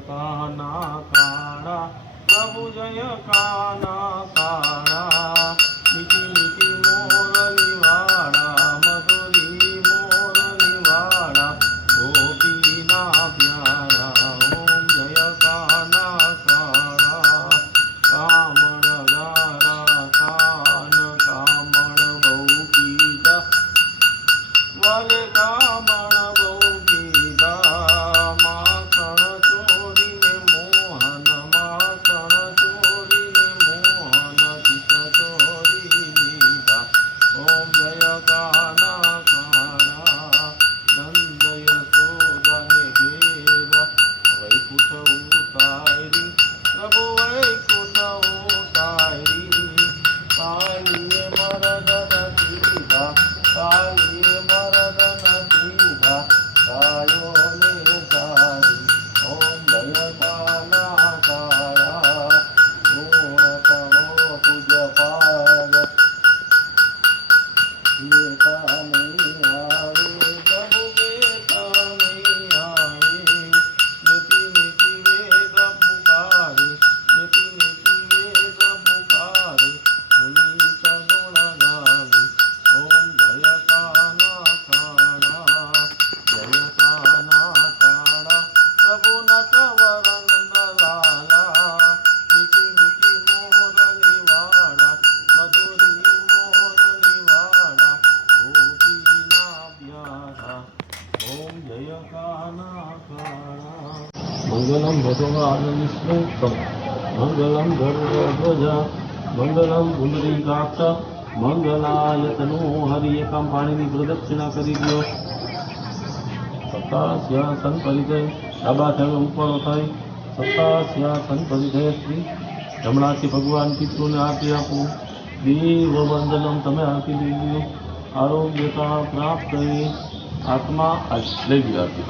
કાના કાળા પ્રભુ જય કાના કાળા મીઠી મીઠી મોરલી વાળા મધુરી મોરલી વાળા ગોપીના પ્યારા ઓમ જય કાના કાળા કામણ ગારા કાન કામણ બહુ કીધા વાલે કામણ બહુ કીધા માખણ ચોરીને મોહન માખણ ચોરીને મોહન ચિત ચોરી લીધા ઓમ જય કાના કાળા નંદ યશોદાને ઘેર વૈકુંઠ ઉતારી પ્રભુ વૈકુંઠ ઉતારી કાળીએ મરદન દીધા કાળીએ મરદન દીધા ગાયોને સારી ઓમ જય કાના કાળા ગુણ કણો પૂજ્ય પાર લેતા નહીં આવે પ્રભુ લેતા નહીં આવે નીતિ નીતિ વેદ પુકારે નીતિ નીતિ વેદ પુકારે પુનીત ગુણ ગાવે ઓમ જય કાના કાળા પ્રભુ નટવર નંદલાલા મીઠી મીઠી મોરલી વાળા મધુરી મોરલી વાળા ગોપીના પ્યારા ઓમ જય કાના કાળા મંગલમ ભગવાન વિષ્ણુતમ મંગલમ ગરુડધ્વજ મંગલમ પુંડરીકાક્ષ મંગલાય તનુ હરિ એકામ પાણીની પ્રદક્ષિણા કરી દો સત્તાસ્યાસન પરિધે ડાબા થયો ઉપર થઈ સત્તાસ્યાસન પરિધે શ્રી જમણાથી ભગવાન પિતૃને આપી આપું દેવ વંદનમ તમે આપી દેજો આરોગ્યતા પ્રાપ્ત કરી આત્મા લઈ ગયા